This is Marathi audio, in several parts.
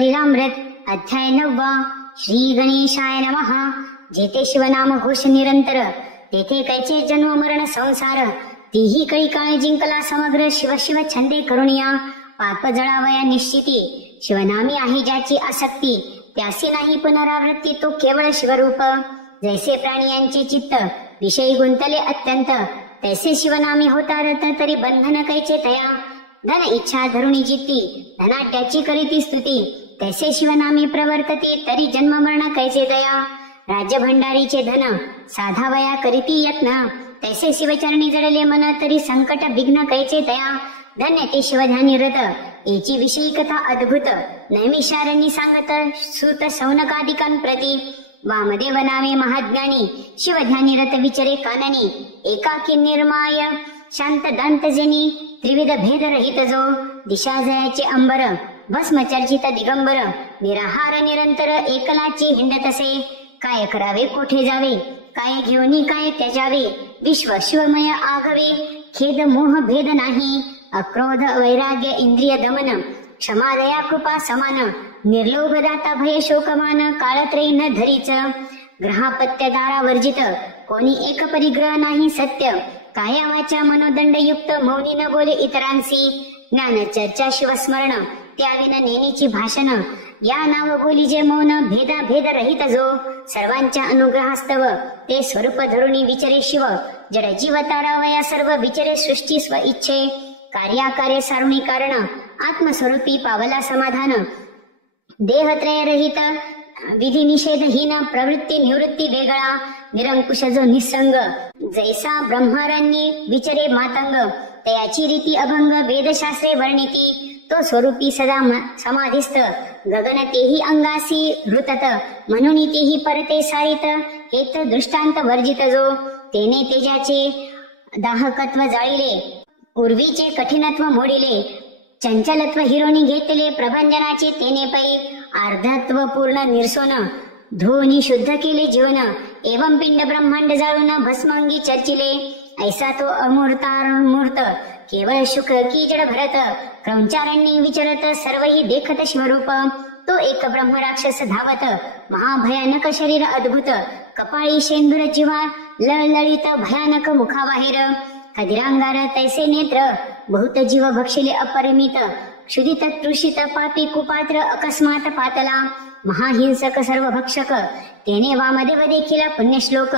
श्रीरामृत अध्याय 9 श्री गणेशाय नमः। जेथे शिवनाम घोष निरंतर, तेथे कैचे जन्म मरण संसार। तीही कळी काळे जिंकला समग्र, शिव शिव छंदे करुणिया पाप जळावया निश्चिती। शिवनामी आहे ज्याची आसक्ती, त्यासी नाही पुनरावृत्ती, तो केवळ शिवरूप। जैसे प्राणी यांचे चित्त विषयी गुंतले अत्यंत, तैसे शिवनामी होता रत, तरी बंधन कैचे तया। धन इच्छा धरुणी जित्ती, धनाट्याची करीती स्तुती, तैसे शिवनामी प्रवर्तती, तरी जन्म मरण कैसे दया। राज्य भंडारीचे धन साधावया करीती यत्न, तैसे शिवचरणी जडले मन, तरी संकट विघ्न कैचे दया। धन्य ते शिवध्यानी रत, याची विषयी कथा अद्भुत, नैमिषारण्य सांगत सूत सौनकादिकांप्रती। वामदेव नामे महाज्ञानी, शिवध्यानी रत विचरे काननी। एकाकी निर्माय शांत दांतजनी, त्रिविध भेद रहित जो, दिशा जयाचे अंबर, भस्म चर्चित दिगंबर। निराहार निरंतर एकलाची हिंडतसे, काय करावे कोठे जावे, काय घेऊनी काय त्याजावे। विश्व शिवमय आघवे, खेद मोह भेद नाही, अक्रोध वैराग्य इंद्रिय दमन, क्षमा दया कृपा समान। निर्लोभ दाता भय शोकमान, काळत्रयी न धरीच, ग्रहापत्य दारा वर्जित, कोणी एक परिग्रह नाही सत्य। काया वाचा मनोदंड युक्त, मौनी न बोले इतरांसी, ज्ञान चर्चा शिवस्मरण, त्याविना नेनीची भाषण। या नाव बोली जे मौन, भेदा भेद रहित जो, सर्वांच्या अनुग्रहास्तव, ते स्वरूप धरुणी विचरे शिव। जड जीव तारावया सर्व, विचरे सृष्टी स्व इच्छे, कार्याकार्य सारुणी कारण, आत्मस्वरूपी पावला समाधान। देहत्रय रहित विधी निषेधहीन, प्रवृत्ती निवृत्ती वेगळा, निरंकुश जो निसंग। जैसा ब्रह्मारांनी विचरे मातंग, तयाची रीती अभंग, वेदशास्त्रे वर्णिती, तो स्वरूपी सदा समाधिस्थ। गगन तेही अंगासी हृतत, म्हणून तेही परते सारित, हेत दृष्टांत वर्जित जो, तेने तेजाचे दाहकत्व जाळिले, पूर्वीचे कठिनत्व मोडिले, चंचलत्व हिरोनी घेतले, प्रभंजनाचे तेने पै, अर्धत्व पूर्ण निर्सोन, धोनी शुद्ध केले जीवन। एवं पिंड ब्रह्मांड जाळून भस्मांगी चर्चिले, ऐसा तो अमूर्तामूर्त, केवळ शुक्र की जड भरत। क्रौंचारण्य विचरत, सर्वही देखत शिवरूप, तो एक ब्रह्म राक्षस धावत, महाभयानक शरीर अद्भुत, कपाळी शेंदूर जीवा लळलळीत, भयानक मुखाबाहेर, खदिरांगार तैसे नेत्र, बहुत जीव भक्षिले अपरिमित, क्षुदित तृषित पापी कुपात्र, अकस्मात पातला, महाहिंसक सर्व भक्षक। तेने वामदेव देखील पुण्यश्लोक,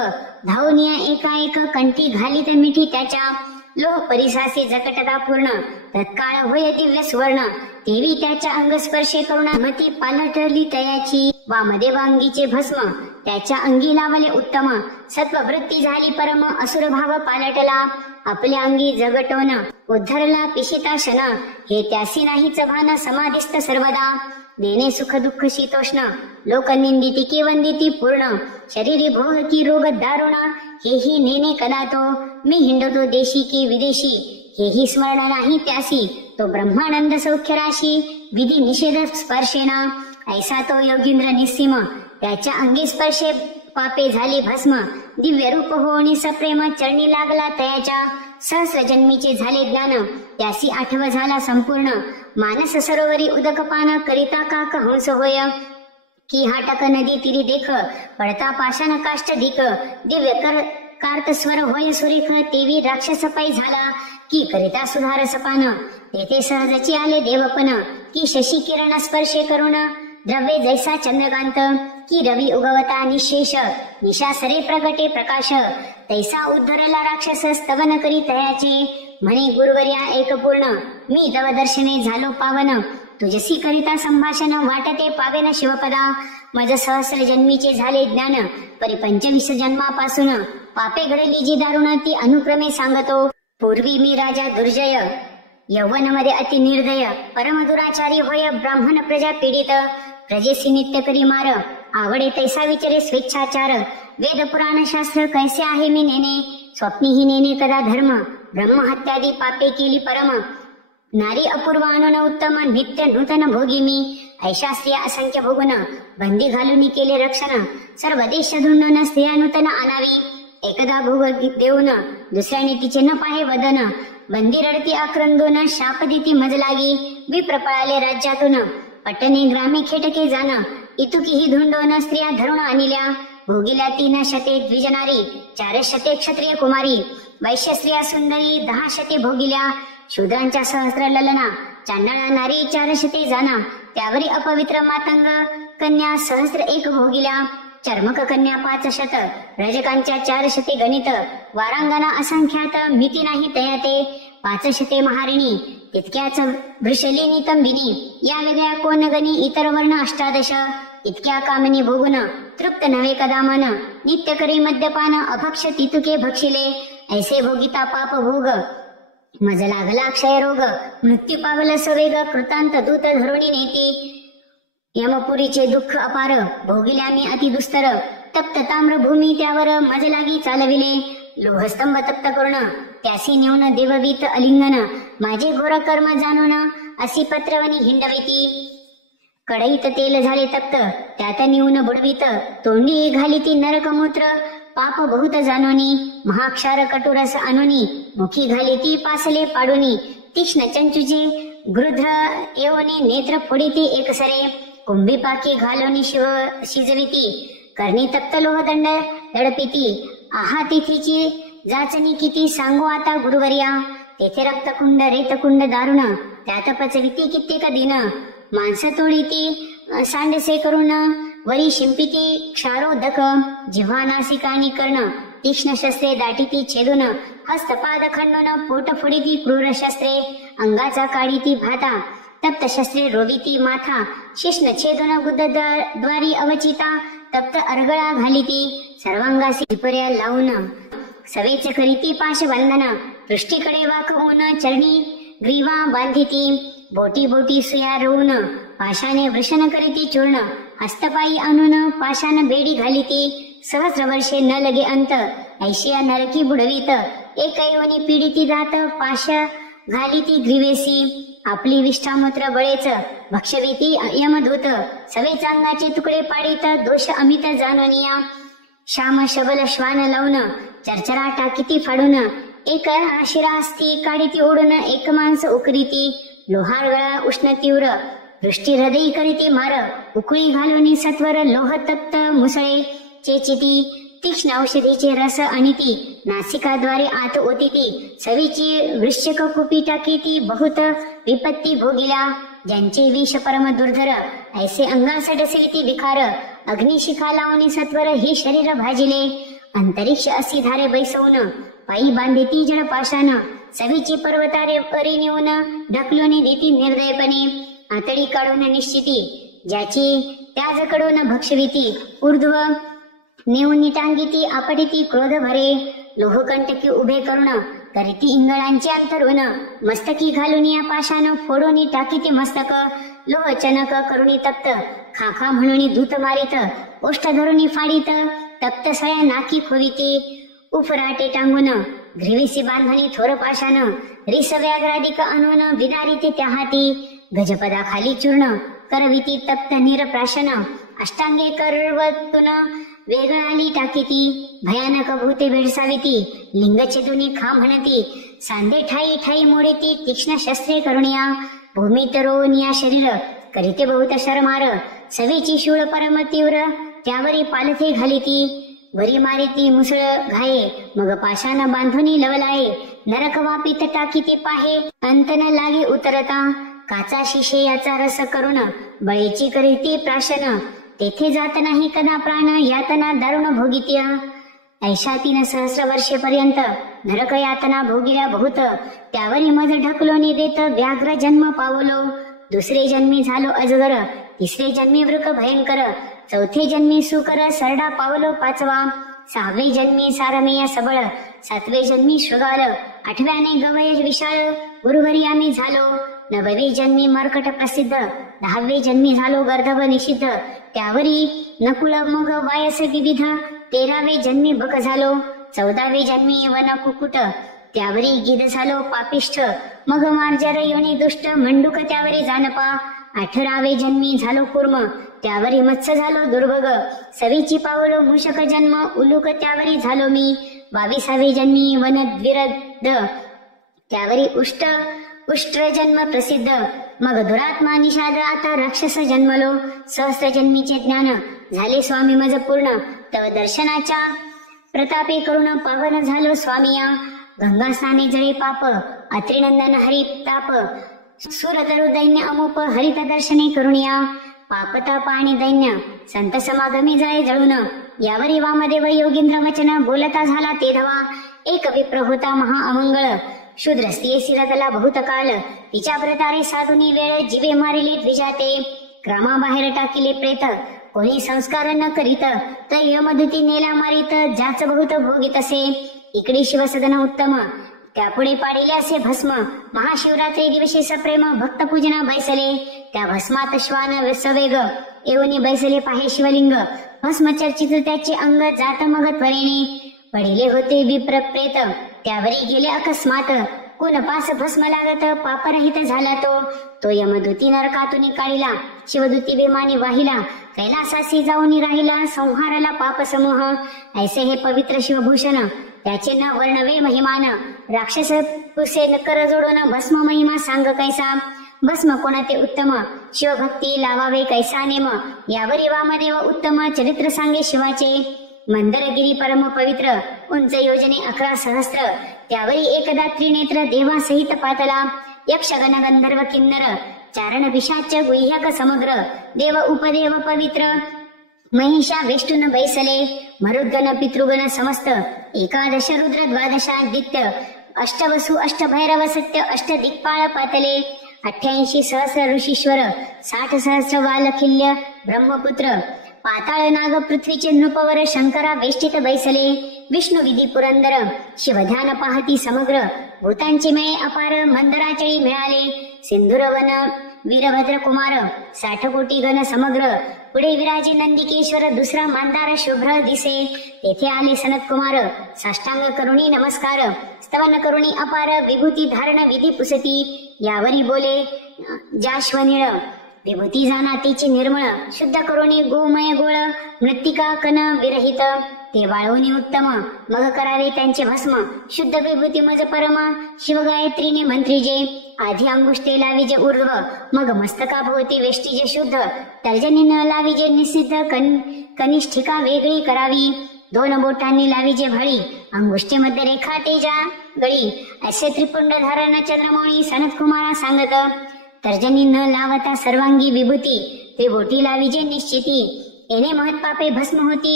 धावनिया एकाएक, कंठी घालीत मिठी त्याच्या, लोह परिसासी जकटता पूर्ण, तत्काळ होय दिव्य सुवर्ण। देवी त्याच्या अंग स्पर्शे करुण, मती पालटली तयाची, वामदेवांगीचे भस्म त्याच्या अंगी लावले उत्तम। सत्ववृत्ती झाली परम, असुर भाव पालटला, आपल्या अंगी जगटोन, उद्धरला पिशिता शन, हे त्यासी नाहीच भान, समाधिस्थ सर्वदा। देणे सुख दुःख शीतोष्ण, लोकनिंदिती की वंदिती पूर्ण, शरीरी भोग की रोग दारुण, हेही नेने कदा तो, मी हिंडतो देशी की विदेशी, हेही स्मरण नाही त्यासी, तो ब्रह्मानंद सौख्य राशी, विधी निषेध स्पर्शेना, ऐसा तो योगींद्र निस्सीम, त्याच्या अंगी स्पर्शे पापे झाली भस्म। दिव्य रूप होणी सप्रेम, चरणी लागला तयाच्या, सहस्र जन्मीचे झाले ज्ञान, त्यासी आठव झाला संपूर्ण। मानस सरोवरी उदकपान, करिता काक हंस होय, की हाटक नदी तिरी देख, पडता पाषाण काष्ट धिक, दिव्य कार्त स्वर होय सुरेख, तेवी राक्षस पायी झाला, की करिता सुधार सपान, तेथे सहजची आले देवपन, की शशी किरण स्पर्शे करुण, द्रव्ये जैसा चंद्रकांत, की रवी उगवता निशेष, निशासरे प्रगटे प्रकाश, तैसा उद्धरला राक्षस स्तवन करी तयाचे, म्हणे गुरुवर्या एक पूर्ण, मी तव दर्शने झालो पावन, तुझसी करिता संभाषण, वाटते पावेन शिवपदा, मज सहस्र जन्मीचे झाले ज्ञान, परी 25 जन्मापासून, पापे घडली जी दारुण, ती अनुक्रमे सांगतो। पूर्वी मी राजा दुर्जय, यौवन मध्ये अति निर्दय, परम दुराचारी होय, ब्राह्मण प्रजा पीडित, प्रजेसी नित्य करी मार, आवडे तैसा विचारे स्वेच्छाचार, वेद पुराण शास्त्र कैसे आहे मी नेने, स्वप्नीही नेने कदा धर्म, ब्रह्महत्यादी पापे केली परम, नारी अपूर्व अनुन उत्तम, नित्य नूतन भोगी मी, ऐशा स्त्रिया असंख्य भोगुन, बंदी घालून केले रक्षण, सर्व देश धुंडून स्त्रिया नूतन आणावी, एकदा भोग देऊन दुसऱ्याने तिचे न पाहे वदन, बंदी रडती आक्रंदून, शाप देती मज लागी, विप्र पळाले राज्यातून, पट्टणे ग्रामे खेटके जाण, इतुकीही धुंडोन स्त्रिया धरून आणिल्या. भोगिल्या 3 शते द्विजनारी, 4 शते क्षत्रिय कुमारी, वैश्य स्त्रिया सुंदरी 10 शते भोगिल्या. शूद्रांच्या सहस्र ललना, चांडाळा नारी 4 शते जाणा, त्यावरी अपवित्र मातंग कन्या सहस्र 1 भोगिल्या. चर्मक कन्या 5 शत, रजकांच्या 4 शते गणित, वारांगना असंख्यात मिती नाही तयाते. 5 शते महारिणी, तितक्याच वृषलिनी तंबिनी, या वेगळ्या कोणगणी इतर वर्ण 18. इतक्या कामनी भोगुन तृप्त नव्हे कदा मन, नित्य करी मद्यपान अभक्ष तितुके भक्षिले. ऐसे भोगिता पाप भोग, मज लागला क्षय रोग, मृत्यू पावल सवेग, कृतांत दूत धरोणी नेती. यमपुरीचे दुःख अपार, भोगिल्या मी अति दुस्तर, तप्त ताम्र भूमी त्यावर मज लागी चालविले. लोहस्तंभ तप्त करून त्यासी नेऊन देववीत अलिंगन, माझे घोर कर्म जाणून असी पत्रवनी हिंडविती. कढईत तेल झाले तप्त, त्यात नेऊन बुडवीत, तोंडी घालिती नरकमूत्र, पाप बहुत जाणोनी. महाक्षार कटुरस आणोनी, मुखी घालिती पासले पाडूनी. तीक्ष्ण चंचुचे गृध्र येवने नेत्र फोडिती एकसरे, कुंभी पाकी घालोनी शिजविती. कर्णी तप्त लोहदंड दडपिती, आहा तिथीची जाचणी किती सांगू आता गुरुवर्या. तेथे रक्तकुंड रेतकुंड दारुण, त्यात पचविती कित्येक दिन. माणसं तोडीती सांडसे करून, वरी शिंपिती क्षारोदक. जिव्हा नासिकानी कर्ण, तीक्ष्ण शस्त्रे दाटीती छेदून, हस्तपाद खंडून पोट फोडीती क्रूर शस्त्रे. अंगाचा काढीती भाता, तप्त शस्त्रे रोविती माथा. शिष्ण छेदून गुदद्वारी अवचिता, तप्त अर्गळा घालिती. सर्वांगासी विपर्या लावून, सवेच करीती पाशबंधन. पृष्ठीकडे वाकवून चरणी ग्रीवा बांधिती. बोटी बोटी सुया रोवून, पाशाने वृषण करीती चूर्ण. हस्तपायी आणून पाशान बेडी घालिती. सहस्र वर्षे न लगे अंत, ऐशिया नरकी बुडवीत. एकयोनी पीडिती जात, पाश घालिती ग्रीवेसी. आपली विष्ठामूत्र बळेच भक्षविती यमदूत. सवेच अंगाचे तुकडे पाडित, दोष अमित जाणनिया. श्याम शबल श्वान लावून, चरचरा टाकीती फाडून. एक शिरास्ती काढीती ओढून, एक मांस उकरीती. लोहार गळा उष्ण तीव्र, वृष्टी हृदयी करीती मार. उकळी घालून सत्वर लोह तप्त मुसळे चेचिती. तीक्ष्ण औषधीचे रस आणिती, नासिकाद्वारे आत ओतिती. सवीची वृश्चिक कुपी टाकीती, बहुत विपत्ती भोगिल्या. ज्यांचे विष परम दुर्धर, ऐसे अंगास डसविती विकार. अग्निशिखा लावणी सत्वर ही शरीर भाजिले. अंतरिक्ष असी धारे बैसवून, पायी बांधिती जड पाशान. सवीची पर्वतारे परी नेऊन, ढकलून देती निर्दयपणे. आतडी काढून निश्चिती, ज्याची त्याजकडून भक्षविती. ऊर्ध्व नेऊन टांगिती, आपटिती क्रोध भरे. लोहकंटकी उभे करून, करीती इंगळांचे अंतरून. मस्तकी घालून या पाशान, फोडून टाकीती मस्तक. लोहचनक करुणी तप्त, खाखा म्हणून दूत मारित. ओष्ठ धरुणी फाडीत, तप्त सळ्या नाकी खोविती. उफराटे टांगून, ग्रीविसी बांधणी थोर पाशान. रिस व्याघ्रादिक आणून, विदारी ते त्या हाती. गजपदा खाली चूर्ण, करविती तप्त निरप्राशन. अष्टांगे करवतून वेगळाली टाकीती. भयानक भूते भेडसाविती, लिंग छेदुनी खा म्हणती. सांदे ठाई ठाई मोडीती, तीक्ष्ण शस्त्रे करुणिया. भूमीत रोवून या शरीर, करीते बहुत शरमार. सवेची शूळ परम तीव्र, त्यावरी पालथे घालिती. वरी मारिती मुसळ घाये, मग पाशान बांधुनी लवलाये. नरक वापित टाकीती पाहे, अंत न लागे उतरता. काचा शिशे याचा रस करून, बळीची करीती प्राशन. तेथे जात नाही कदा प्राण, यातना दारुण भोगित्य. ऐशा 3 सहस्र वर्षेपर्यंत नरक यातना भोगिल्या बहुत. त्यावरी मज ढकलोनी देत, व्याघ्र जन्म पावलो. दुसरे जन्मी झालो अजगर, तिसरे जन्मी वृक भयंकर. चौथे जन्मी सुकर, सरडा पावलो 5वा. 6वे जन्मी सारमेय सबळ, 7वे जन्मी शृगाल. 8व्याने गवय विशाळ, गुरुवरी आम्ही झालो. 9वे जन्मी मर्कट प्रसिद्ध, 10वे जन्मी झालो गर्दभ निषिद्ध. त्यावरी नकुल मग वायस विविध, 13वे जन्मी बक झालो. 14वे जन्मी वन कुकुट, त्यावरी गिद झालो पापिष्ठ. मग मार्जर योनी दुष्ट, मंडूक त्यावरी जानपा. 18वे जन्मी झालो कूर्म, त्यावरी मत्स्य झालो दुर्भग. सवीची पावलो मूषक जन्म, उलूक त्यावरी झालो मी. 22वे जन्मी वन द्विरद, त्यावरी उष्ट्र जन्म प्रसिद्ध. मग दुरात्मा निषाद आता राक्षस जन्मलो, सहस्र जन्मीचे ज्ञान झाले स्वामी मज पूर्ण, तव दर्शनाच्या प्रतापे करून पावन झालो स्वामिया. गंगा स्नाने जळे पाप, अत्रिनंदन हरी ताप, सुरतरु दैन्य अमोप हरित दर्शने करुणिया. पापताप आणि दैन्य संत समागमी जळे जळून, यावरी वामदेव योगींद्र वचन बोलता झाला ते धवा. एक विप्र होता महा अमंगळ, शूद्र स्त्रिये शिरतला बहुत काळ, तिच्या प्रतारे साधुनी वेळ जीवे मारिले द्विजाते. ग्रामाबाहेर टाकिले प्रेत, कोणी संस्कार न करीत, तर यमदूती नेला मारित, ज्याच बहुत भोगीत असे. इकडे शिवसदन उत्तम, त्यापुढे पाडिले असे भस्म. महाशिवरात्री दिवशी सप्रेम भक्त पूजना बैसले, त्या भस्मात श्वान सवेग येऊनी बैसले पाहे शिवलिंग. भस्म चर्चित त्याचे अंग जात मग त्वरेने, पडिले होते विप्र प्रेत त्यावरी गेले अकस्मात. कोण पास भस्म लागत पापरहित झाला तो, तो यमदूती नरकातून काढिला, शिवदूती बेमाने वाहिला, कैलासासी जाऊन राहिला, संहाराला पाप समूह. ऐसे हे पवित्र शिवभूषण, त्याचे न वर्णवे महिमान, राक्षस पुसे कर जोडून भस्म महिमा सांग कैसा. भस्म कोणते उत्तम, शिवभक्ती लावावे कैसा नेम, यावरी वामदेव उत्तम चरित्र सांगे शिवाचे. मंदरगिरी परम पवित्र, उंच योजने 11 सहस्त्र, त्यावरी एकदा त्रिनेत्र देवा सहित पातला. यक्ष गण गंधर्व किन्नर, चारण पिशाच गुह्यक समग्र, देव उपदेव पवित्र, महिषा वेष्टून बैसले. मरुद्गण पितृगण समस्त, 11 रुद्र 12 आदित्य, अष्टवसु अष्टभैरव सत्य, अष्टदिक्पाळ पातले. 88 सहस्र ऋषीश्वर, 60 सहस्र वालखिल्य ब्रह्मपुत्र, पाताळ नाग पृथ्वीचे नृपवर, शंकरा वेष्टित बैसले. विष्णु विधी पुरंदर, शिवध्यान पाहती समग्र, भूतांचे मेळे अपार, मंदराचळी मिळाले. सिंधुरवन वीरभद्र कुमार, 60 कोटी गण समग्र, पुढे विराजे नंदिकेश्वर, दुसरा मांदार शुभ्र दिसे. तेथे आले सनत कुमार, साष्टांग करुणी नमस्कार, स्तवन करुणी अपार, विभूती धारण विधी पुसती. यावरी बोले जाश्वनीळ, विभूती जाना तिची निर्मळ, शुद्ध करुणी गोमय गोळ, मृत्तिका कन विरहित, ते वाळवणी उत्तम, मग करावे त्यांचे भस्म. शुद्ध विभूती मज परम, शिवगायत्रीने मंत्रीजे. आधी अंगुष्टे लाविजे ऊर्ध्व, मग मस्तका भोवती वेष्टीजे शुद्ध, तर्जनी न लाविजे निषिद्ध, कनिष्ठिका वेगळी करावी. 2 बोटांनी लाविजे भळी, अंगुष्टेमध्ये रेखा तेजा गळी. असे त्रिपुंड धारण चंद्रमौळी सनत कुमारा सांगत. तर्जनी न लावता सर्वांगी विभूती, ते बोटी लाविजे निश्चिती. येणे महत्पापे भस्म होती,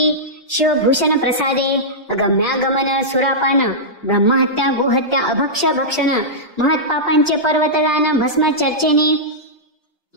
शिवभूषण प्रसादे. अगम्यागमन सुरापान, ब्रह्महत्या गोहत्या अभक्ष्य भक्षण, महत्पापांचे पर्वतदान, भस्म चर्चेने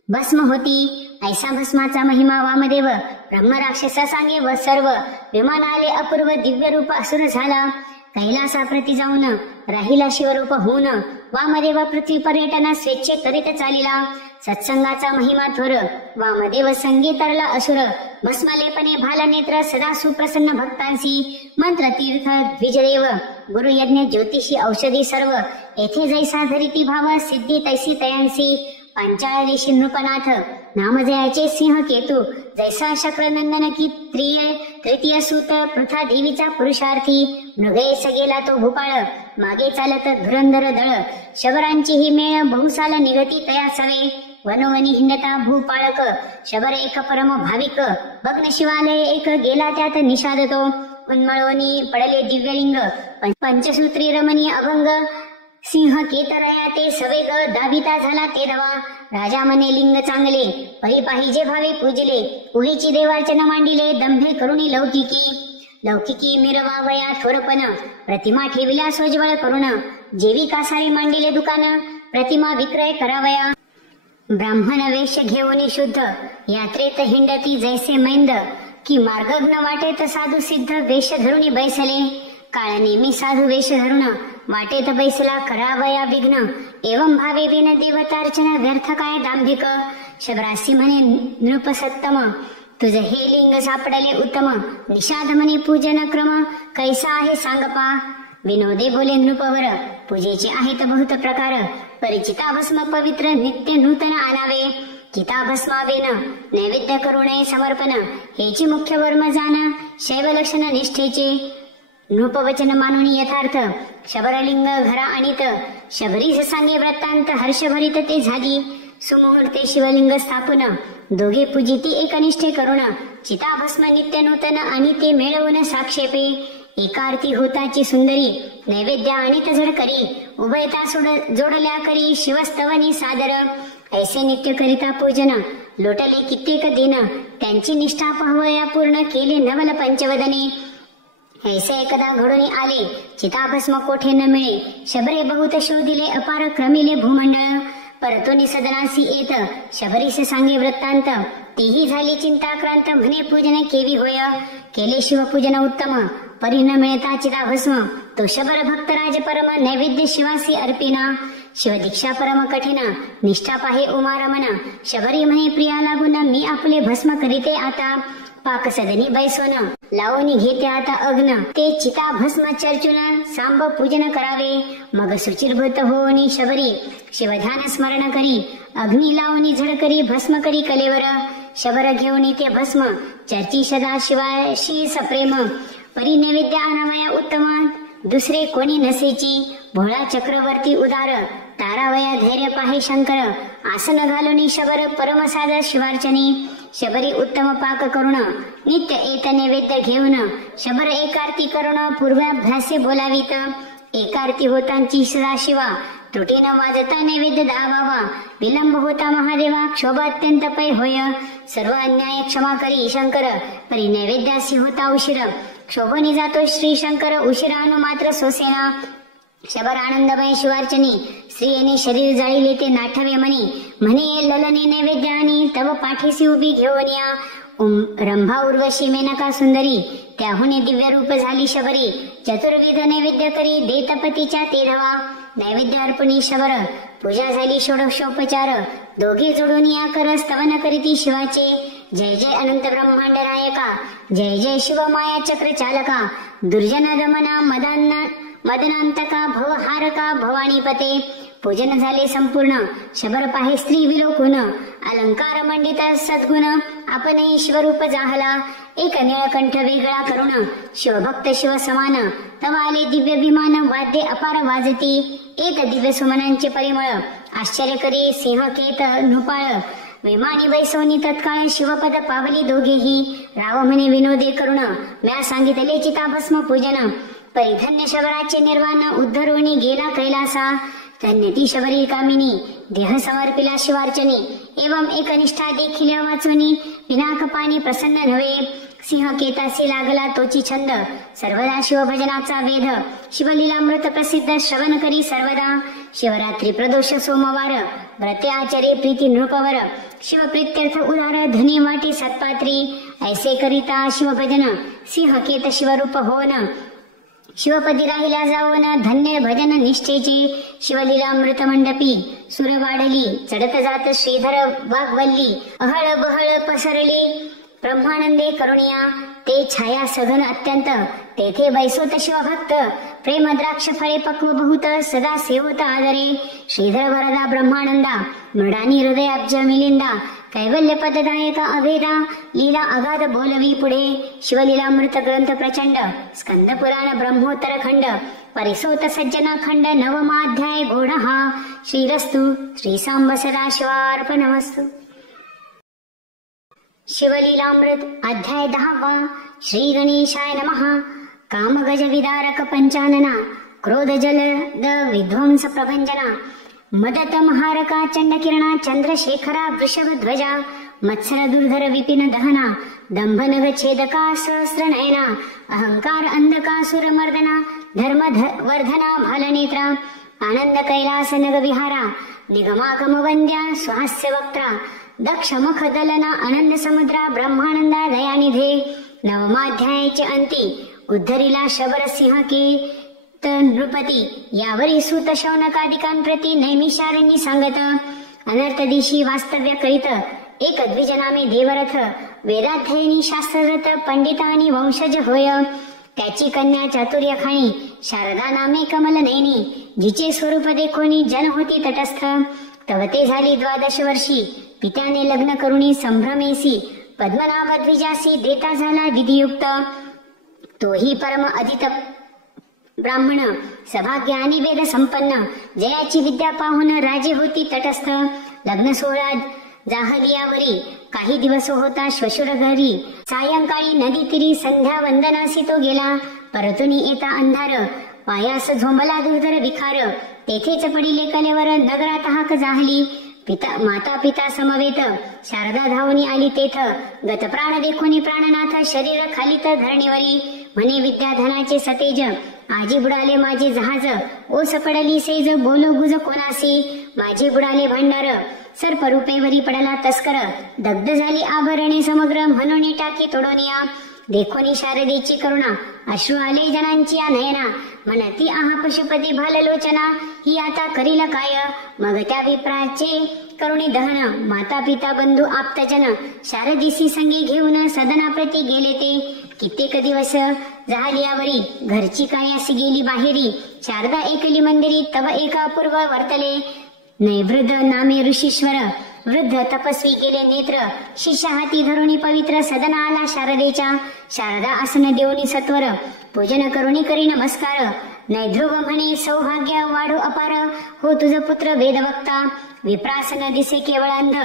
भस्म होती. ऐसा भस्माचा महिमा वामदेव, ब्रह्म राक्षसा सांगे व सर्व. विमान आले अपूर्व दिव्य रूप असुर झाला, कैलासाप्रती जाऊन राहिला शिवरूप होऊन. वामदेव पृथ्वी पर्यटना स्वेच्छे करीत चालिला, सत्संगाचा महिमा थोर, वामदेव संगी तरला असुर. भस्मलेपने भाला नेत्र, सदा सुप्रसन्न भक्तांसी. मंत्र तीर्थ द्विजदेव, गुरु यज्ञ ज्योतिषी औषधी सर्व. येथे जैसा धरिती भाव, सिद्धी तैसी तयांसी. पांचाळ देशी नृपनाथ, नामजयाचे सिंह केतू. जैसा शक्रनंदन की तृतीय सूत, पृथा देवीचा पुरुषार्थी. मृगयेस गेला तो भूपाळ, मागे चालत धुरंधर दळ. शबरांची ही मेळ, बहुसाल निगती तया सवे. वनवनी हिंडता भूपाळक, शबर एक परम भाविक. भग्न शिवालय एक, गेला त्यात निषाद तो. उन्मळवनी पडले दिव्यलिंग, पंचसूत्री रमणीय अभंग. सिंह केतरया ते सवेग, दाबिता झाला ते धवा. राजा म्हणे लिंग चांगले, परी पाहिजे भावे पूजले. उगीची देवार्चना मांडिले, दंभे करुणी लौकिकी मिरवावया थोरपण. प्रतिमा ठेविल्या सोज्वळ करुण, जेवी कासारी मांडिले दुकान. प्रतिमा विक्रय करावया, ब्राह्मण वेश घेऊन शुद्ध. यात्रेत हिंडती जैसे मैंद, की मार्गग्न वाटेत साधू सिद्ध. वेश धरुणी बैसले, काळ नेमी साधू वेश धरुण. वाटेत बैसला करावया विघ्न, एवं भावे विन देवतार्चना. व्यर्थ काय दांभिक, शबरासी म्हणे नृपसत्तम. तुझ हे लिंग सापडले उत्तम, निषाद म्हणे पूजन क्रम. कैसा आहे सांगपा, विनोदे बोले नृपवर. पूजेचे आहेत बहुत प्रकार, परिचिता भस्म पवित्र नित्य नूतन आणावे. चिता भस्मावेन नैवेद्य करू नये समर्पण, हेची मुख्य वर्म जाण. शैव लक्षण निष्ठेचे, नृपवचन मानून यथार्थ. शबरलिंग घरा आणीत, शबरीस सांगे वृत्तांत. हर्षभरित ते झाली, सुमुहूर्ते शिवलिंग स्थापन दोघे पूजिती एकनिष्ठे करुण चिताभस्म नित्य नूतन आणि ते मिळवून साक्षेपे एकार्ती होताची सुंदरी नैवेद्य आणि तझड करी उभयता जोडल्या करी शिवस्तवनी सादर ऐसे नित्य करिता पूजन लोटले कित्येक दिन त्यांची निष्ठा पाहवया पूर्ण केले नवल पंचवदने ऐसे एकदा घडून आले चिताभस्म कोठे न मिळे शबरे बहुत शोधिले अपार क्रमिले भूमंडळ परतोनी सदनासी येत शबरीसे सांगे वृत्तांत तेही झाली चिंताक्रांत म्हणे पूजन केवी होय केले शिवपूजन उत्तम परी न मिळता चिताभस्म तो शबर भक्त राज परम नैवेद्य शिवासी अर्पिना शिवदीक्षा परम कठीण निष्ठा पाहे उमारमन शबरी म्हणे प्रिया लागून मी आपले भस्म करीते आता पाक सदनी बैसोन लावणी घेते आता अग्न ते चिता भस्म चर्चून सांब पूजन करावे मग सुचिरभूत होनी शबरी शिवध्यान स्मरण करी अग्नी लावणी झड करी भस्म करी कलेवर शबर घेऊन ते भस्म चर्ची सदा शिवाशी सप्रेम परी नैवेद्य आणावया उत्तम दुसरे कोणी नसेची भोळा चक्रवर्ती उदार तारावया धैर्य पाहे शंकर आसन घालून शबर परमसाद शिवार्चनी शबरी उत्तम पाक करुण नित्य एक नैवेद्य घेऊन शबर एकार्ती करुण पूर्वाभ्यासे बोलावीत एकार्ती होतांची सदाशिवा त्रुटी न वाजता नैवेद्य दावावा विलंब होता महादेवा क्षोभ अत्यंत पै होय सर्व अन्याय क्षमा करी शंकर परी नैवेद्यासी होता उशीर क्षोभनी जातो श्री शंकर उशिरानु मात्र सोसेना शबर आनंदमय शिवार्चनी स्त्रियेने शरीर जाळीले ते नाठवे म्हणे ललने नैवेद्यानी तव पाठीसी उभी घेऊन या रंभा उर्वशी मेनका सुंदरी त्याहुने दिव्य रूप झाली शबरी चतुर्विध नैवेद्य करी देतपतीच्या तेधवा नैवेद्य अर्पणी शबर पूजा झाली षोडशोपचार दोघे जोडून या कर स्तवन करीती शिवाचे जय जय अनंत ब्रह्मांड नायका जय जय शिव माया चक्र चालका दुर्जन दमना मदनांतका भवहारका भवानीपते पूजन झाले संपूर्ण शबर पाहे स्त्री विलोकून अलंकार मंडित सद्गुण आपणही शिवरूप जाहला एक निळकंठ वेगळा करुण शिवभक्त शिव समान तव आले दिव्य विमान वाद्य अपार वाजती एक दिव्य सुमनांचे परिमळ आश्चर्य करी सिंहकेत नृपाळ विमानी बैसवनी तत्काळ शिवपद पावली दोघेही राव म्हणे विनोदे करुण म्या सांगितले चिताभस्म पूजन परिधन्य शबराचे निर्वाण उद्धरोणी गेला कैलासा धन्य ती शबरी कामिनी देह समर्पिला शिवार्चनी एवं एकनिष्ठा देखील वाचोनी पिनाकपाणी प्रसन्न नव्हे सिंहकेतासी लागला तोची छंद सर्वदा शिवभजनाचा वेध शिवलीलामृत प्रसिद्ध श्रवण करी सर्वदा शिवरात्री प्रदोष सोमवार व्रते आचरे प्रीती नृपवर शिवप्रीत्यर्थ उदार धनी वाटी सत्पात्री ऐसे करिता शिवभजन सिंहकेत शिवरूप होन शिवपदी राहिला जाऊन धन्य भजन निष्ठेचे शिवलीलामृत मंडपी सुर वाढली चढत जात श्रीधर वाघवल्ली अहळ बहळ पसरली ब्रह्मानंदे करुणिया ते छाया सघन अत्यंत तेथे बैसोत शिवभक्त प्रेम द्राक्ष फळे पक्व बहुत सदा सेवत आदरे श्रीधर वरदा ब्रह्मानंदा मृडानी हृदय अब्ज मिलिंदा कैवल्य पददायका अभेदा लीला अगाध बोलवी पुढे शिवलीलामृत ग्रंथ प्रचंड स्कंद पुराण ब्रह्मोत्तर खंड परिसोत सज्जना खंड नवमाध्याय घोड हा श्रीरस्तु श्री सांब सदाशिवार्पणमस्तु. शिवलीलामृत अध्याय 10 श्री गणेशाय नमः. कामगज विदारक पंचानना क्रोध जलद विध्वंस प्रभंजना मदत महारका चंडकिरणा चंद्रशेखरा वृषभ ध्वजा मत्सर दुर्धर विपिन दहना दंभनग छेदका सहस्र नयना अहंकार अंधका सुरमर्दना धर्म वर्धना भालनेत्रा आनंद कैलास नग विहारा निगमागम वंद्या स्वास्य वक्त्रा दक्ष मुख दलना आनंद समुद्रा ब्रह्मानंदा दयानिधे. नवमाध्यायाचे अंती उद्धरीला शबर सिंह की नृपती यावरी सूत शौनकादिकांप्रती नैमिषारण्य सांगत अनर्थ दिशी वास्तव्य करीत एक द्विजनामे देवरथ वेदाध्ययनी शास्त्ररथ पंडितानी वंशज होय. त्याची कन्या चातुर्य खाणी शारदा नामे कमल नयनी जिचे स्वरूप देखोनी जन होती तटस्थ. तव ते झाली 12 वर्षी पित्याने लग्न करुणी संभ्रमेसी पद्मनाभ द्विजासी देता झाला विधियुक्त. तोही परम अधित ब्राह्मण सभाग्य आणि वेद संपन्न जयाची विद्या पाहून राजे होती तटस्थ. लग्न सोहळा जाहलियावरी. काही दिवस होता श्वशुर घरी. सायंकाळी नदी तीरी संध्या वंदनासी तो गेला. परतुनी येता अंधार, पायास झोंबला दुर्धर विखार. तेथेच पडिले कलेवर, नगरात हाक जाहली. माता पिता समवेत, शारदा धावणी आली तेथ. गत प्राण देखोनी प्राणनाथ, शरीर खालीत धरणीवरी. म्हणे विद्याधनाचे सतेज, आजी बुडाले माझे जहाज. ओस पडली सेज, बोलो गुज कोणासी. माझे बुडाले भांडार, सर्परूपेवरी पडला तस्कर. दग्ध झाली आभरणे समग्र, म्हणून टाकी तोडोनिया. देखोनी शारदेची करुणा, अश्रू आले जनांची या नयना. म्हणती आहा पशुपती भाललोचना, ही आता करील काय. मग त्या विप्राचे करुणी दहन, माता पिता बंधू आप्तजन. शारदीसी संगी घेऊन सदनाप्रती गेले ते. कित्येक दिवस जाहलियावरी, घरची काय अशी गेली बाहेरी. शारदा एकली मंदिरी, तव एका अपूर्व वर्तले. नैवृद्ध नामे ऋषीश्वर, वृद्ध तपस्वी केले नेत्र. शिष्य हाती धरुणी पवित्र, सदना आला शारदेच्या. शारदा आसन देऊनी सत्वर, पूजन करुणी करी नमस्कार. नैध्रुव म्हणे सौभाग्य वाढो अपार, हो तुझ पुत्र वेदवक्ता. विप्रासन दिसे केवळ अंध,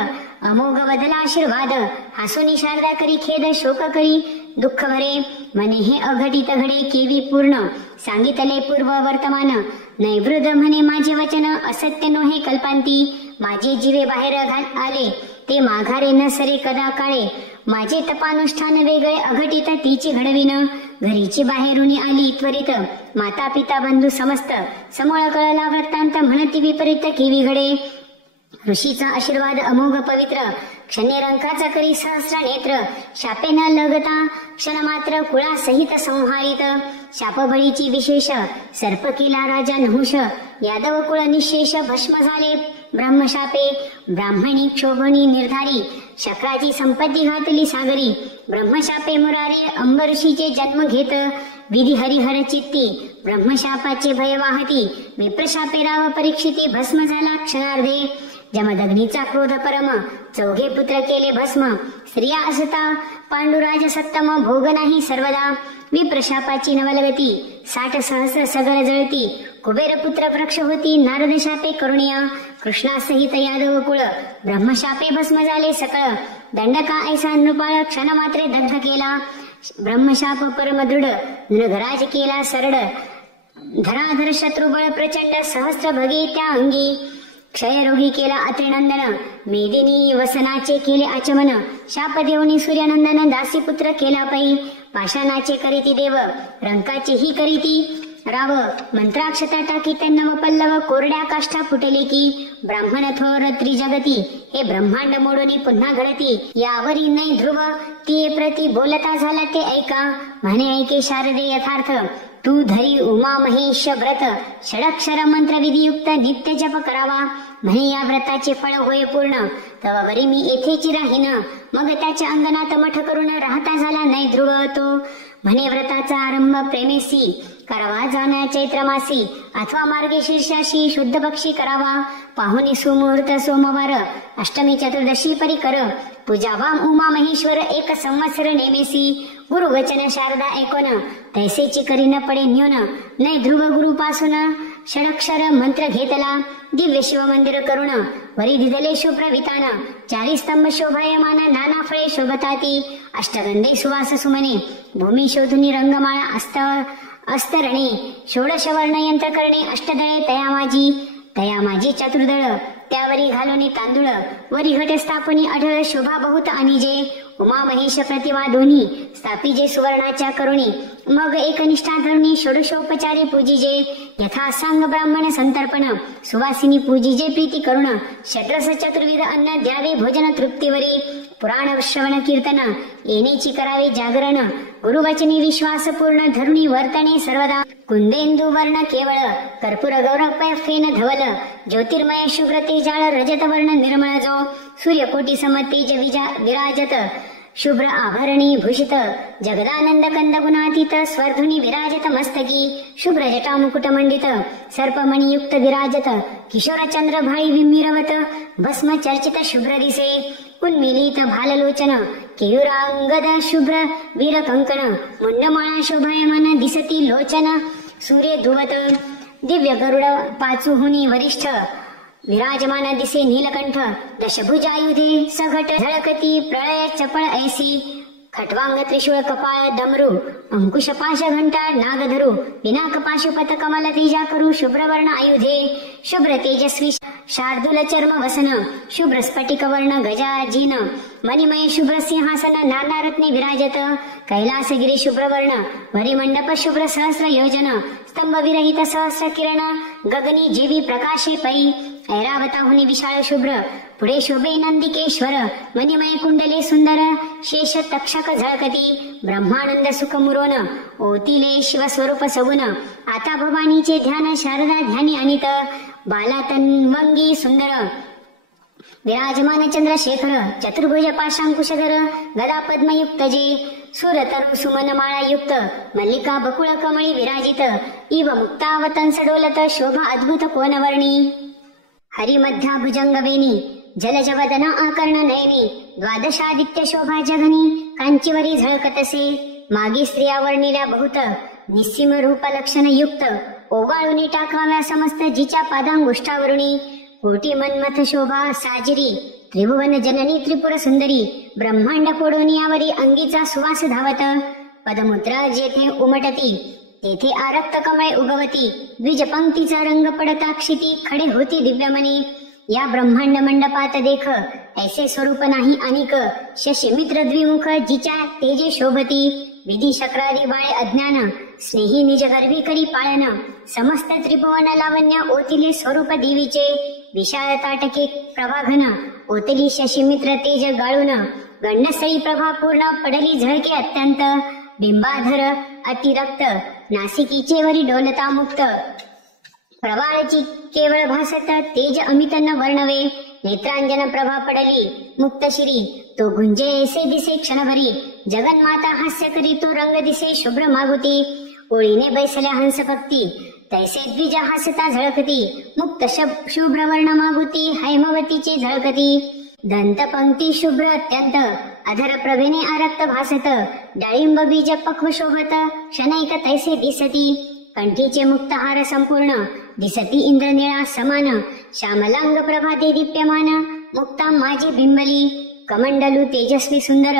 अमोघ वदला आशीर्वाद. हसुनी शारदा करी खेद, शोक करी दुःख भरे. म्हणे हे अघटित घडे केवी पूर्ण, सांगितले पूर्व वर्तमान. नैवृद्ध म्हणे माझे वचन, असत्य नोहे कल्पांती. माझे जीवे बाहेर आले, ते माघारे न सरे कदा काळे. माझे तपानुष्ठान वेगळे, अघटित तीची घडविन. घरीची बाहेरुनी आली त्वरित, माता पिता बंधू समस्त. समूळ कळला वृत्तांत, म्हणती विपरीत केवी घडे. ऋषीचा आशीर्वाद अमोघ पवित्र, क्षणे रंकाचा करी सहस्र नेत्र. शापे न लगता क्षण मात्र, कुळा सहित संहारित. शापबळीची विशेष, सर्प केला राजा नहुष. यादव कुळ निशेष, भस्म झाले ब्रह्मशापे. ब्राह्मणी क्षोभणी निर्धारी, शक्राची संपत्ती घातली सागरी. ब्रह्मशापे मुरारे, अंबऋषीचे जन्म घेत. विधी हरिहर चित्ती, ब्रह्मशापाचे भय वाहती. विप्रशापे राव परीक्षिती, भस्म झाला क्षणार्धे. जमदग्नीचा क्रोध परम, चौघे पुत्र केले भस्म. स्त्रिया असता पांडुराज सत्तम, भोग नाही सर्वदा. विप्रशापाची नवलगती, 60 सहस्र सगळ जळती. कुबेर पुत्र वृक्ष होती, नारद शापे करुणिया. कृष्णासहित यादव कुळ, ब्रह्मशापे भस्म झाले सकळ. दंडका ऐसा नृपाळ, क्षण मात्रे दग्ध केला. ब्रह्मशाप परम दृढ, नृगराज केला सरड. धराधर शत्रुबळ प्रचंड, सहस्र भगे त्या अंगी. क्षयरोगी केला अत्रिनंदन, मेदिनी वसनाचे केले आचमन. शाप देऊनी सूर्यनंदन, दासीपुत्र केला पै. पाषाणाचे करीती देव, रंकाचे ही करीती राव. मंत्राक्षता टाकीत नव पल्लव, कोरड्या काष्ठा फुटले की. ब्राह्मण थोर त्रिजगती, हे ब्रह्मांड मोडून पुन्हा घडती. यावरी नै ध्रुव, ती प्रती बोलता झाला ते ऐका. म्हणे ऐके शारदे यथार्थ, तू धरी उमा महेश व्रत. षडक्षर मंत्र विधियुक्त नित्य जप करावा. म्हणे या व्रताचे फळ होय पूर्ण, तव वरी मी येथेची राहीन. मग त्याच्या अंगणात मठ करून राहता झाला नै ध्रुव तो. म्हणे व्रताचा आरंभ प्रेमेसी करावा, जाण्या चैत्रमासी. अथवा मार्गशीर्षाशी शुद्ध पक्षी करावा. पाहुणी सुमुहूर्त सोमवार, अष्टमी चतुर्दशी परी कर. पूजावा उमा महेश्वर, एक संवत्सर नेमेसी. गुरु वचन शारदा ऐकोन, तैसेची करी न पडे न्यून. नै ध्रुव गुरु पासून षडक्षर मंत्र घेतला. दिव्य शिव मंदिर करुण, वरी दिदले शुभ्र वितान. 4 स्तंभ शोभायमान, नाना फळे शोभताती. अष्टगंधे सुवास सुमने, भूमी शोधुनी रंगमाळा अस्तरणे. षोडश वर्ण यंत्र करणे, अष्टदळे तया माझी चतुर्दळ. त्यावरी घालोनी तांदूळ, वरी घट स्थापनी अढळ. शोभा बहुत अनिजे, उमा महेश प्रतिमा दोन्ही. स्थापिजे सुवर्णाच्या करुणी, मग एकनिष्ठा धरुणी. षोडशोपचारे पूजिजे, यथा सांग ब्राह्मण संतर्पण. सुवासिनी पूजिजे प्रीती करुण. षड्रस चतुर्विध अन्न द्यावे भोजन तृप्तीवरी. पुराण श्रवण कीर्तन, येणेची करावे जागरण. गुरुवचनी विश्वास पूर्ण, धरुणी वर्तने सर्वदा. कुंदेंदू वर्ण केवळ, कर्पूर गौरव फेन धवल. ज्योतिर्मय शुभ्र तेजाळ, रजत वर्ण निर्मळ जो. सूर्यकोटी सम तेज विराजत, शुभ्र आभरणी भूषित. जगदानंद कंद गुणातीत, स्वर्धुनी विराजत मस्तकी. शुभ्र जटा मुकुट मंडित, सर्पमणी युक्त विराजत. किशोर चंद्र भाई विमिरवत, भस्म चर्चित शुभ्र दिसे. उन्मिलित भाललोचन, केयुरांगद शुभ्र वीर कंकण. मुंडमाळा शोभायमान दिसती लोचन. सूर्य धुवत, दिव्य गरुड पाचुहुनी वरिष्ठ. विराजमान दिसे नीलकंठ दशभुजायुधे सघट झळकती प्रळय चपळ ऐसी खट्वांग त्रिशूळ कपाळ डमरू अंकुश पाश घंटा नागधरू पिनाक पाशुपत कमल तेजा करू शुभ्रवर्ण आयुधे शुभ्र तेजस्वी शार्दूल चर्म वसन शुभ्र स्फटिक वर्ण गजाजीन मणिमय शुभ्र सिंहासन नाना रत्ने विराजत कैलासगिरी शुभ्रवर्ण वरिमंडप शुभ्र सहस्र योजन स्तंभ विरहित सहस्र किरण गगनी जीवी प्रकाशे पै ऐरावताहुनी विशाळ शुभ्र पुढे शोभे नंदिकेश्वर मणिमय कुंडले सुंदर शेष तक्षक झळकती ब्रह्मानंद सुख मुरोन ओतिले शिवस्वरूप सगुण आता भवानीचे ध्यान शारदा ध्यानी अनित बाला तन्वंगी सुंदर विराजमान चंद्रशेखर चतुर्भुज पाशांकुशधर गदा पद्मयुक्त जे सुरतरु सुमन माळा युक्त मल्लिका बकुळ कमळी विराजित इव मुक्तावतंस डोलत शोभा अद्भुत कोनवर्णी हरिमध्या भुजंग वेणी जलजवदन आकर्ण नयनी द्वादशादित्य शोभा जगनी कांचीवरी झळकतसे मागे स्त्रिया वर्णिल्या बहुत निस्सीम रूप लक्षण युक्त ओवाळूनी टाकाव्या समस्त जिच्या पादांगुष्ठावरुणी कोटी मन्मथ शोभा साजिरी त्रिभुवन जननी त्रिपुर सुंदरी ब्रह्मांड कोडोनियावरी अंगीचा सुवास धावत पदमुद्रा जेथे उमटती तेथे आरक्त कमळे उगवती द्विज पंक्तीचा रंग पडता क्षिती खडे होती दिव्यमणी या ब्रह्मांड मंडपात देख ऐसे स्वरूप नाही अनिक शशी मित्र द्विमुख जिच्या तेजे शोभती विधी शक्रादी बाळे अज्ञान स्नेही निज गर्भी करी पाळन समस्त त्रिभुवन लावण्य ओतिले स्वरूप देवीचे विशाल ताटके प्रभाघन ओतली शशी मित्र तेज गाळून गंडसळी प्रभा पूर्ण पडली झळके अत्यंत बिंबाधर अतिरक्त नासिकीचे वरी डोलता मुक्त प्रवाळची केवळ भासत तेज अमित न वर्णवे नेत्रांजन प्रभा पडली मुक्त शिरी तो गुंजे ऐसे दिसे क्षणभरी जगन्माता हास्य करी तो रंग दिसे शुभ्र मागुती ओळीने बैसल्या हंस भक्ती तैसे द्विज हसता झळकती मुक्त शुभ्र वर्ण मागुती हैमवतीचे झळकती दंत पंक्ती शुभ्र अत्यंत अधर प्रभेने आरक्त भासत डाळिंब बीज पक्व शोभत क्षणैक तैसे दिसती कंठीचे मुक्त हार संपूर्ण दिसती इंद्रनिळा समान श्यामलांग प्रभा दे दीप्यमान मुक्ता माझी बिंबली कमंडलू तेजस्वी सुंदर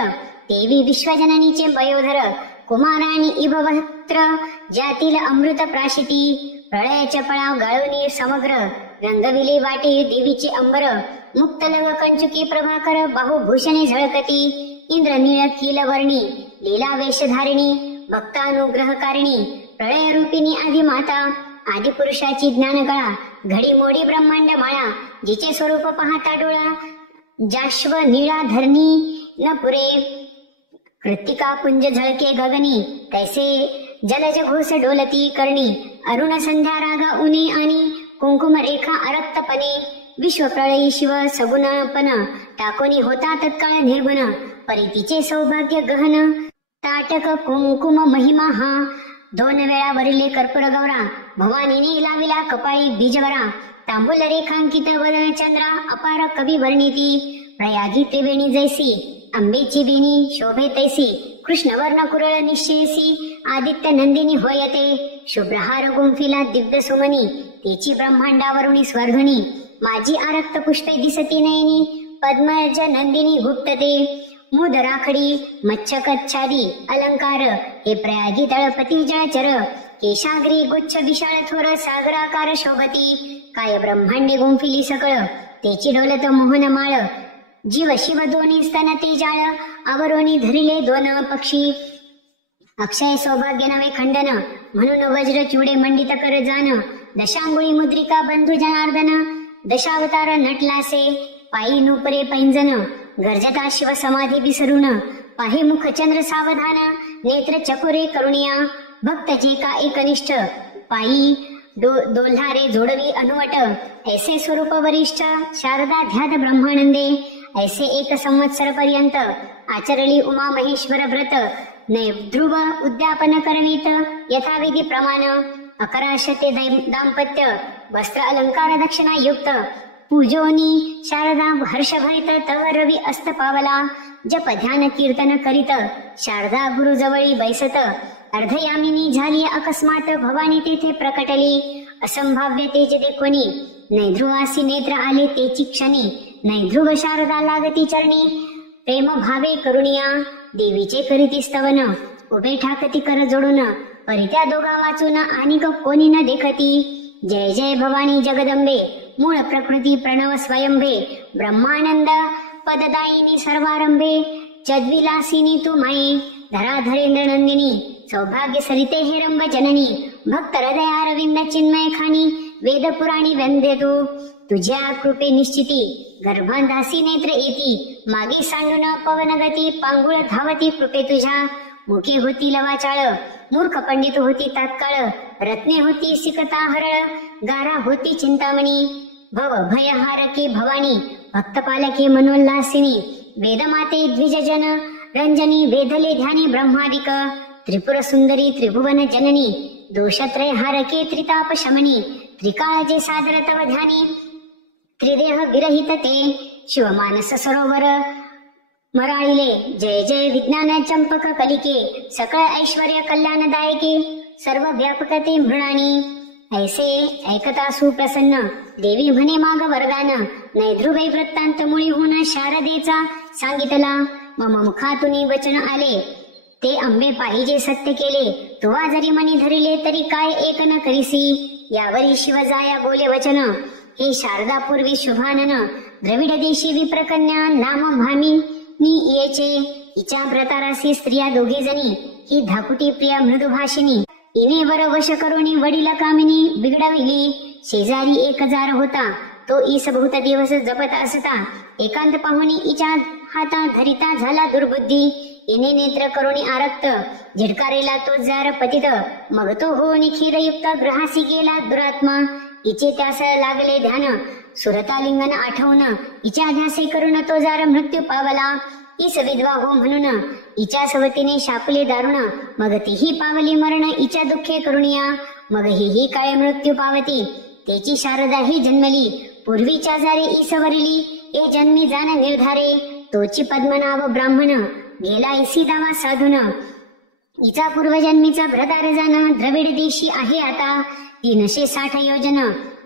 देवी विश्वजननीचे वयोधर कुमाराणी इभवक्त्र ज्यातील अमृत प्राशिती प्रळय चपळा गाळुनी समग्र रंगविले वाटे देवीचे अंबर मुक्तलग कंचुकी प्रभाकर बाहुभूषणे झळकती इंद्रनीळ किलवर्णी लीला वेशधारिणी भक्तानुग्रहकारिणी प्रळय रूपिणी आदि माता आदि पुरुषाची ज्ञानकळा घडी मोडी ब्रह्मांड माळा जिचे स्वरूप पाहता डोळा जाश्व निळा धरणी न पुरे कृत्तिका पुंज झळके गगनी तैसे जलज घोष डोलती करणी अरुण संध्या रागा उनी आणि कुंकुम रेखा अरक्तपणे विश्वप्रळयी शिव सगुणपण टाकोनी होता तत्काळ निर्गुण परितीचे सौभाग्य गहन ताटक कुंकुम महिमा हा 2 वेळा वरिले कर्पूर गौरा भवानीने लाविला कपाळी बीजवरा तांबूल रेखांकित वदन चंद्रा अपार कवी वर्णिती प्रयागी त्रिवेणी जैसी अंबेची बेनी शोभे तैसी कृष्णवर्ण कुरळ निश्चेसी आदित्य नंदिनी होयते शुभ्रहार गुंफिला दिव्य सुमनी तेची ब्रह्मांडावरुणी स्वर्धनी माझी आरक्त पुष्पे दिसती नयनी पद्मज नंदिनी गुप्तते मुद राखडी मच्छकच्छादी अलंकार हे प्रयागी तळपती जळचर केशाग्री गुच्छ विशाळ थोर सागराकार शोभती काय ब्रह्मांडे गुंफिली सकळ तेची डोलत मोहन माळ जीव शिव दोन्ही स्तन ते जाळ आवरोनी धरिले 2 पक्षी अक्षय सौभाग्य नवे खंडन म्हणून वज्र चुडे मंडित कर जान दशांगुळी मुद्रिका बंधू जनार्दन दशावतार नटलासे पायी नुपरे पैंजन गर्जता शिव समाधी विसरून पाहे मुख चंद्र सावधान नेत्र चकोरे करुणिया भक्त जे का एकनिष्ठ पायी दोल्हारे जोडवी अनुवट ऐसे स्वरूप वरिष्ठ शारदा ध्याद ब्रह्मानंदे ऐसे 1 संवत्सर पर्यंत आचरली उमा महेश्वर व्रत नैध्रुव उद्यापन करवीत यथाविधी प्रमाण 11 दाम्पत्य वस्त्र अलंकार दक्षिणा युक्त पूजोनी शारदा हर्षभरित तव रवी अस्त पावला जप ध्यान कीर्तन करीत शारदा गुरु जवळी बैसत अर्धयामिनी झाली अकस्मात भवानी तेथे प्रकटली असंभाव्य तेज देखोनी नैध्रुवासी नेत्र आले तेची क्षणी, नैध्रुव शारदा लागती चरणी, प्रेम भावे करुणिया देवीचे करीती स्तवन, उभे ठाकती कर जोडून, परित्या दोघा वाचून आणि कोणी न देखती, जय जय भवानी जगदंबे, मूळ प्रकृती प्रणव स्वयंभे, ब्रह्मानंद पददायिनी सर्वारंभे, चद्विलासिनी तू माई, धराधरेंद्र नंदिनी, सौभाग्य सरिते हेरंब जननी, भक्त हृदयारविंद चिन्मय खानी, वेद पुराणी वंदे तुझ्या कृपे निश्चिती, गर्भांधासी नेत्र येती, मागे सांडून पवन गती, पांगुळ धावती कृपे तुझ्या, मुखे होती लवाचाळ, मूर्ख पंडित होती तात्काळ, रत्ने होती सिकता हरळ, गारा होती चिंतामणी, भव भयहारकी भवानी, भक्तपालकी मनोल्लासिनी, वेदमाते द्विजजन रंजनी, वेधले ध्यानी ब्रह्मादिक, त्रिपुर सुंदरी त्रिभुवन जननी, दोषत्रय हारके त्रिताप शमनी, त्रिकाळजे सादर तव ध्यानी, त्रिदेह विरहित ते शिवमानस सरोवर मराळिले, जय जय विज्ञान चंपक कलिके, सकळ ऐश्वर्य कल्याणदायके, सर्व व्यापक ते मृणानी, ऐसे ऐकता सुप्रसन्न, देवी म्हणे माग वरदान, नैध्रुवै वृत्तांत मुळी होऊन शारदेचा सांगितला, मम मुखातून वचन आले, ते अंबे पाहिजे सत्य केले, तुवा जरी मनी धरिले तरी काय एक न करीसी, यावरी शिवजाया बोले वचन, हे शारदा पूर्वी शुभानन, द्रविड देशी विप्रकन्या नाम भामिनी येचे, हिच्या व्रतारासी स्त्रिया दोघे जणी, ही धाकुटी प्रिया मृदुभाषिनी, इने वर वश करुणी वडील कामिनी बिघडविली, शेजारी एक जार होता, तो ईस बहुत दिवस जपत असता, एकांत पाहुणी इच्या हाता धरिता झाला दुर्बुद्धी, इने नेत्र करुणी आरक्त, झिडकारेला तो जार पतित, मग तो होऊन खीरयुक्त ग्रहासी गेला दुरात्मा, इचे त्यास लागले ध्यान, सुरतालिंगन आठवून, इच्या ध्यासे करून तो जार मृत्यू पावला, ईस विधवा हो म्हणून, इच्या सवतीने शापले दारुण, मग तीही पावली मरण इच्या दुःखे करुणिया, मग ही काळे मृत्यू पावती, त्याची शारदा ही जन्मली, पूर्वीच्या जारे ईस वरिली, ए जन्मी जाण निर्धारे, तोची पद्मनाभ ब्राह्मण, गेला इसी दावा साधून, हिचा पूर्वजन्मीचा भ्रदार जाण, द्रविड देशी आहे आता, 360 योजन,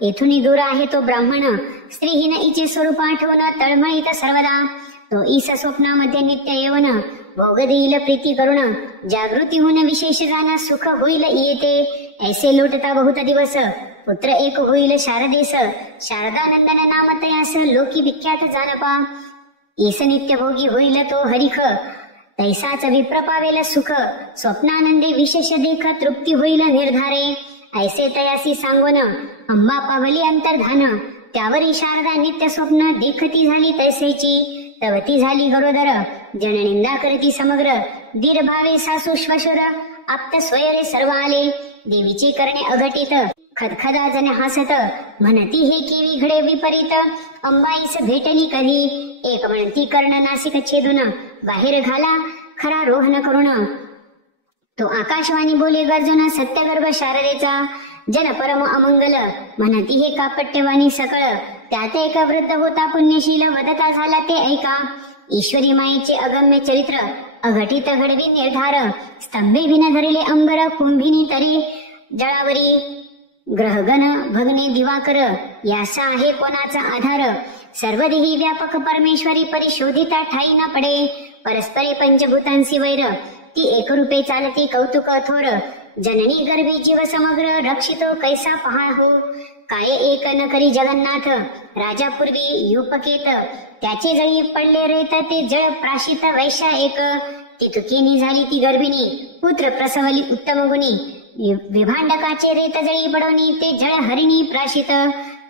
येथून दूर आहे तो ब्राह्मण, स्त्रीहीन इचे स्वरूप आठवून तळमळीत सर्वदा, तो ईस स्वप्नामध्ये नित्य येवन, भोग देईल प्रीती करुण, जागृती होऊन विशेष जाण, सुख होईल येते, ऐसे लोटता बहुत दिवस, पुत्र एक होईल शारदेस, शारदानंदन नाम तयास, लोकी विख्यात जानपा, ईस नित्य भोगी होईल तो हरिख, तैसाच विप्र पावेल सुख, स्वप्नानंदे विशेष देख, तृप्ती होईल निर्धारे, ऐसे तयासी सांगोन, अंबा पावली अंतर्धान, त्यावरी शारदा नित्य स्वप्न देखती झाली तैसेची, तवती झाली गरोदर, जननिंदा करती समग्र, दीर भावे सासू श्वशुर, आप्त स्वयरे सर्व आले, देवीची करणे अघटित, खदखदा जन हासत, म्हणती हे केवी घडे विपरीत, अंबाईस भेटली कधी, एक म्हणती कर्ण नासिक छेदून, बाहेर घाला खरा रोहन करुण, तो आकाशवाणी बोले गर्जुन, सत्यगर्भ शारदेचा, जन परम अमंगल, म्हणती हे कापट्यवाणी सकळ, त्यात एक वृद्ध होता पुण्यशील, वदता झाला ते ऐका, ईश्वरी मायेचे अगम्य चरित्र, अघटित घडवी निर्धार, स्तंभे विन धरिले अंबर, कुंभिनी तरी जळावरी, ग्रहगण भगने दिवाकर, यासा आहे कोणाचा आधार, सर्वदेही व्यापक परमेश्वरी, परिशोधिता ठाई न पडे, परस्परे पंचभूतांसी वैर, ती एकरूपे चालती कौतुक थोर, जननी गर्भी जीव समग्र, रक्षितो कैसा पहा हो, काय एक न करी जगन्नाथ, राजा पूर्वी युपकेत, त्याचे जळी पडले रेत, ते जळ प्राशित वैश्या एक, ती तुकिनी झाली ती गर्भिणी, पुत्र प्रसवली उत्तम गुणी, विभांडकाचे रेत जळी पडवणी, ते जळ हरिणी प्राशित,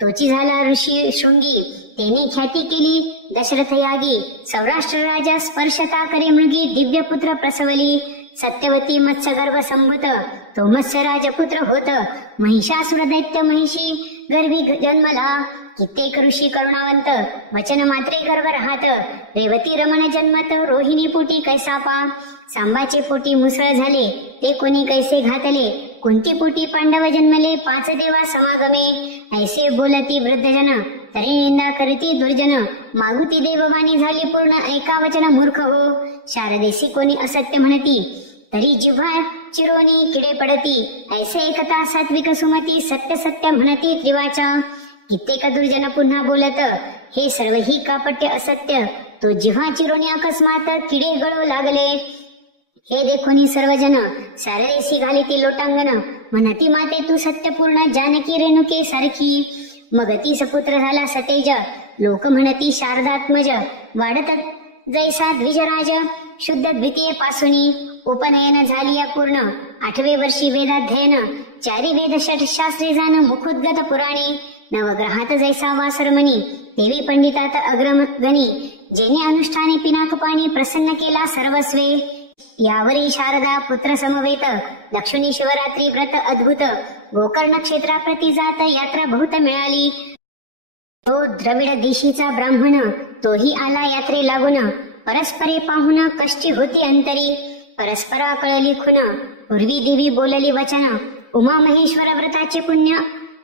तोची झाला ऋषी शृंगी, तेने ख्याती केली दशरथ यागी, सौराष्ट्र राजा स्पर्शता करे मृगी, दिव्य पुत्र प्रसवली, सत्यवती मत्स्यगर्भ संभूत, तो मत्स्य राजपुत्र होत, महिषासुर दैत्य महिषी गर्भी जन्मला, कित्येक ऋषी करुणावंत, वचन मात्रे गर्भ राहत, रेवती रमण जन्मत, रोहिणी पोटी कैसापा, सांबाचे पोटी मुसळ झाले, ते कोणी कैसे घातले, कुंती पोटी पांडव जन्मले, 5 देवा समागमे, ऐसे बोलती वृद्धजन, तरी निंदा करती दुर्जन, मागुती देववाणी झाली पूर्ण, ऐका वचन मूर्ख हो, शारदेसी कोणी असत्य म्हणती, तरी जिव्हा चिरोनी किडे पडती, ऐसे एकता सात्विक सुमती, सत्य सत्य म्हणती त्रिवाचा, कित्येक दुर्जन पुन्हा बोलत, हे सर्व ही कापट्य असत्य. तो जिव्हा चिरोनी अकस्मात किडे गळू लागले. हे देखोनी सर्वजन सारदेसी घालीती लोटांगण. म्हणती माते तू सत्यपूर्ण जानकी रेणुके सारखी. मग ती सपुत्र झाला सतेज. लोक म्हणती शारदात्मज. वाढत जैसा द्विजराज. शुद्ध द्वितीय पासुनी उपनयन झाली या पूर्ण. 8वे वर्षी वेदाध्ययन. 4 वेद षट शास्त्रे जाण मुखोद्गत पुराणे. नवग्रहात जैसा वासरमणी. देवी पंडितात अग्रगणी. जेने अनुष्ठाने पिनाक पाणी प्रसन्न केला सर्वस्वे. यावरी शारदा पुत्र समवेत. दक्षिणी शिवरात्री व्रत अद्भुत. गोकर्ण क्षेत्राप्रती जात यात्रा बहुत मिळाली. तो द्रविड दिशीचा ब्राह्मण. तोही आला यात्रे लागून. परस्परे पाहुन कष्टी होती अंतरी. परस्परा कळली खुन. पूर्वी देवी बोलली वचन. उमा महेश्वर व्रताचे पुण्य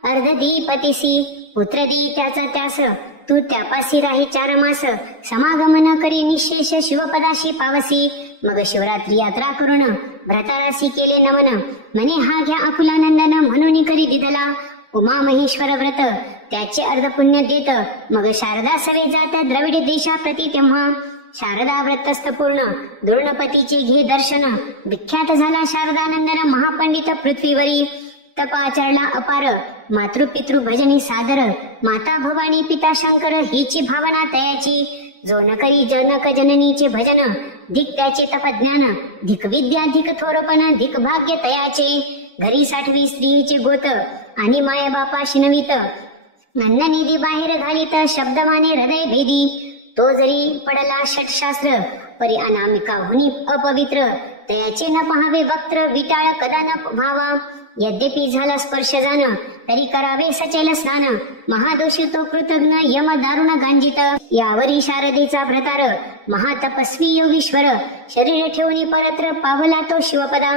अर्धदीपतीसी. पुत्र दी त्याचा त्यास. तू त्यापासी राही 4 मास. समागमन करी निशेष शिवपदाशी पावसी. मग शिवरात्री यात्रा करून भ्रतारासी केले नमन. म्हणे हा घ्या आकुलानंदन. म्हणून करी दिधला उमा महेश्वर व्रत. त्याचे अर्ध पुण्य देत. मग शारदा सवे जात द्रविड देशाप्रती तेव्हा. शारदा व्रतस्थ पूर्ण. द्रोणपतीचे घे दर्शन. विख्यात झाला शारदानंदन महापंडित पृथ्वीवरी. तपाचरला अपार. मातृपितृ भजनी सादर. माता भवानी पिता शंकर हिची भावना तयाची. जो न करी जनक जननीचे भजन. धिक त्याचे तपज्ञान. धिक विद्या धिक थोरपण. धिक भाग्य तयाचे. घरी 60वी स्त्रीचे गोत. आणि माय बापा शिनवित. नंदनिधी बाहेर घालीत. शब्दमाने हृदय भेदी. तो जरी पडला षटशास्त्र. परी अनामिका हुनी अपवित्र. तयाचे न पहावे वक्त्र. विटाळ कदा न व्हावा. यद्यपि झाला स्पर्श जाण. तरी करावे सचेल स्नान. महादोषी तो कृतज्ञ यम दारुण गांजित. यावरी शारदेचा भ्रतार. महातपस्वी योगीश्वर. शरीर ठेवणी परत्र पावला तो शिवपदा.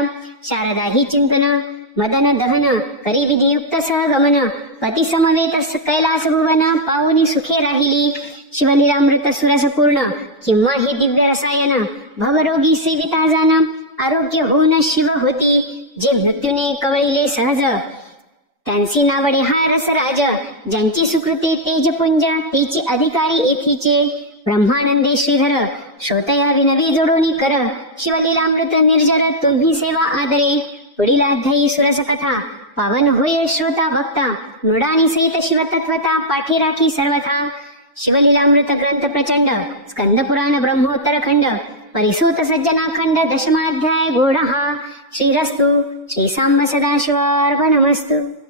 शारदा ही चिंतन मदन दहन. करी विधियुक्त सहगमन. पती समवेत कैलास भुवन. पाहुनी सुखे राहिली. शिवलीलामृत सुरस पूर्ण. किंवा हे दिव्य रसायन. भवरोगी सेविता जाण. आरोग्य होऊन शिव होती. जे मृत्यूने कवळिले सहज. त्यांची नावडे हा रसराज. ज्यांची सुकृती तेजपुंज. तेची अधिकारी येथीचे. ब्रह्मानंदे श्रीधर. श्रोतया विनवी जोडोनी कर. शिवलीलामृत निर्जर. तुम्ही सेवा आदरे. पुढील अध्यायी सुरस कथा. पावन होय श्रोता भक्ता. मृडानी सहित शिवतत्वता. पाठी राखी सर्वथा. शिवलीलामृत ग्रंथ प्रचंड. स्कंद पुराण ब्रह्मोत्तर खंड. परिसूत सज्जनाखंड. 10मा अध्याय गोढा. श्रीरस्तु. श्री सांब सदाशिवार्पणमस्तु.